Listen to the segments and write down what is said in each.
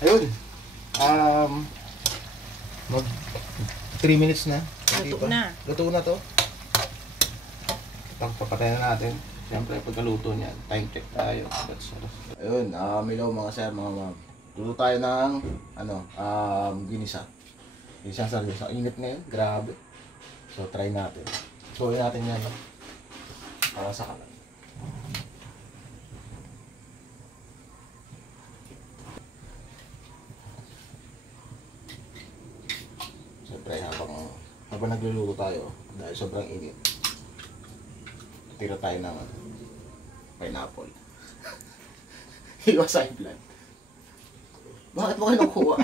Ayun. Mag 3 minutes na. Luto na. Luto na to. Papatay na natin. Siyempre, pagkaluto niyan, time check tayo. Ayun, hello mga sir, mga ma'am. Luto tayo ng, ginisa. Ginisa sa sarili. Ang init ngayon, grabe. So, try natin. Tuloy natin yan. Para sa kalan. Siyempre, habang nagluluto tayo, dahil sobrang init, tira tayo ng pineapple. Iwas high blood. Bakit mo kayo nakuha?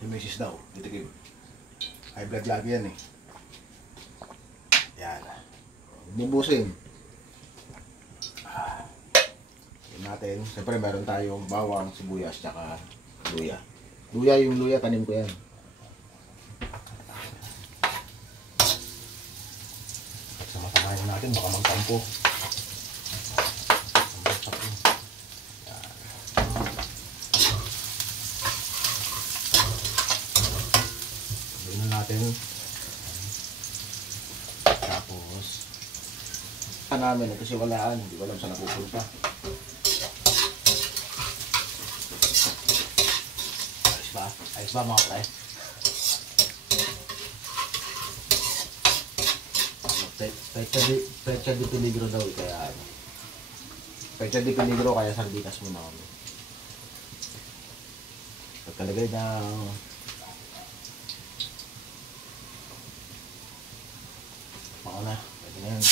Yung misis daw, itikim. High blood lagi yan eh. Yan. Nibusin. Natin. Siyempre meron tayong bawang, sibuyas, tsaka luya. Yung luya, tanim ko yan. Sama-samahin natin, baka magtampo. Gawin na natin. Tapos, namin, ito si walaan, hindi ko alam saan napupunta. Ayos ba mga pre? Pecha di peligro daw kaya ano. Pecha di peligro kaya sardinas muna kami. Pagkalagay ng baka na, pwede na yan.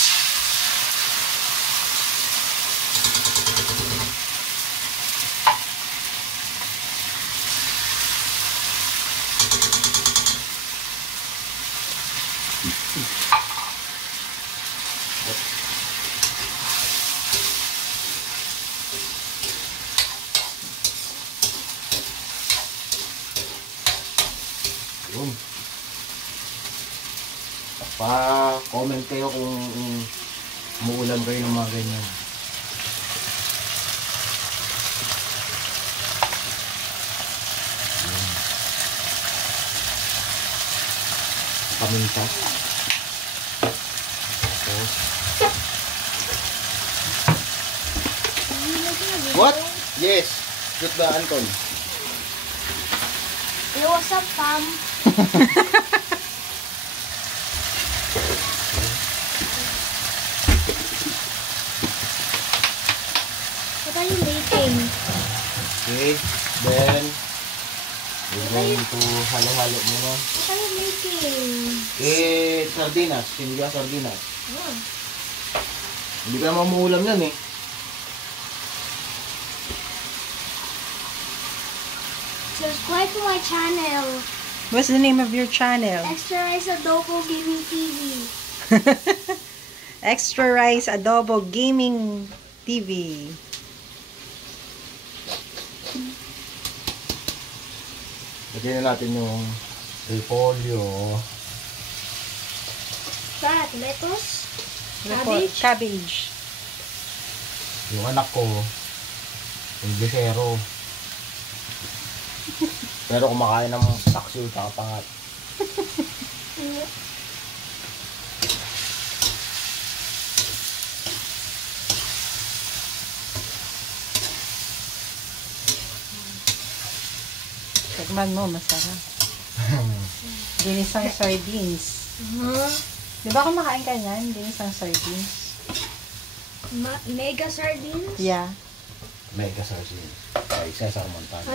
Pa-comment kayo kung umuulam kayo ng mga ganyan. Paminta. Tapos. What? Yes. Good ba, Anton? Yo, what's up, fam? What are you making? Okay, then we're going to halo-halo muna. What are you making? Sardinas. Sinigang sardinas. Oh. Hindi ka naman muulam yan eh. Subscribe to my channel. What's the name of your channel? Extra Rice Adobo Gaming TV. Extra Rice Adobo Gaming TV. Lagyan na natin yung repolyo. That lettuce. Cabbage. Cabbage. Yung anak ko, yung bisero. Pero kumakain ng saksiw at pangat. Tikman mo, masarap. Ginisang sardines. Di ba kumakain ka niyan? Ginisang sardines. Mega sardines? Yeah. Mega sardines. Ay, Cesar Montano.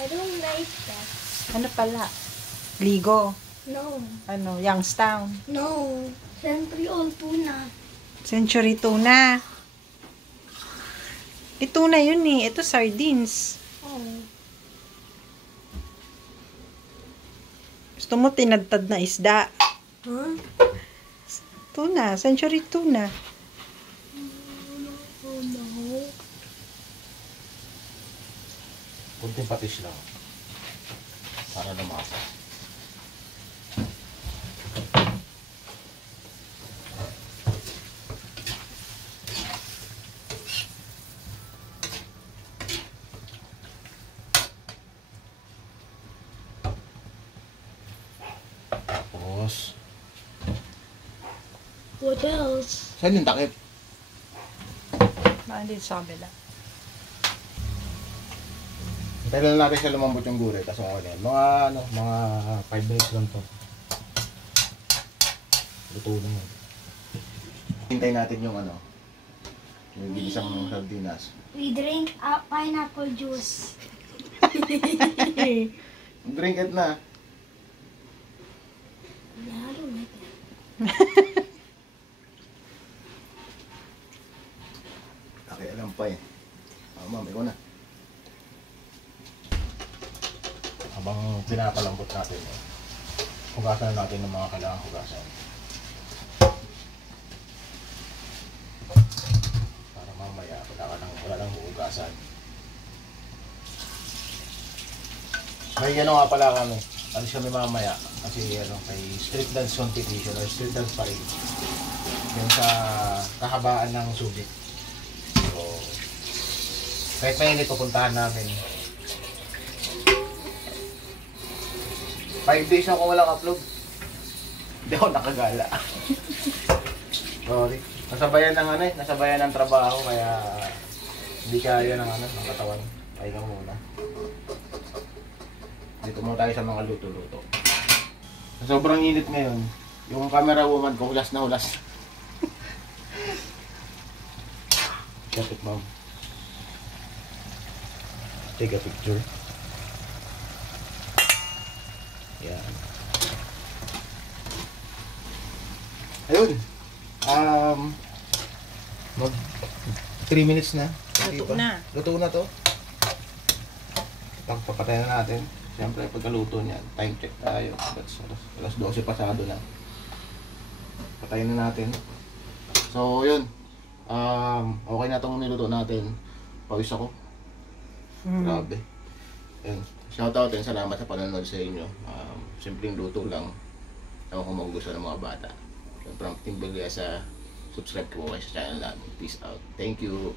I don't like that. Ano pala? Ligo. No. Ano? Youngstown. No. Century Old Tuna. Century Tuna. Ito na yun eh. Ito sardines. Oh. Gusto mo tinadtad na isda. Huh? Tuna. Century Tuna. Oh no. Kunting patis lang. Para lumasa. What else? Saan yung takip? Baka dito sa kabila. Hintayin lang natin siya lumambot yung gulay. Tapos okay na yan. Mga 5 minutes lang to. Luto na yan. Hintayin natin yung yung ginisang sardinas. We drink pineapple juice. Drink it na. Yeah, I don't like that. Okay, alam pa eh. Ma'am, ikaw na. Habang pinapalambot natin, hugasan natin ng mga kailangang hugasan. Para mamaya, wala lang hugasan. May nga pala kami. Alis kami mamaya. Kasi kay street dance competition or street dance parade. Yan sa kahabaan ng Subic. So, kahit mainit, pupuntahan namin. 5 days ako walang upload. Hindi ako nakagala. Sorry. Nasabayan ng trabaho kaya hindi kaya ng katawan. Pahinga muna. Dito muna tayo sa mga luto-luto. Sobrang init ngayon. Yung camera woman ko hulas na hulas. Shut it, ma'am. Take a picture. Yan. Ayun. Mag 3 minutes na. Luto na. Luto na to. Papatayin na natin. Siyempre, pagkaluto niyan, time check tayo. Alas 12 pasado na. Patayin na natin. So, yun. Okay na itong niluto natin. Pawis ako. Grabe. Yun. Shoutout and salamat sa panonood sa inyo. Simpleng luto lang. Ewan ko magugustuhan ng mga bata. From Team Bagaya sa subscribe ko kayo sa channel namin. Peace out. Thank you.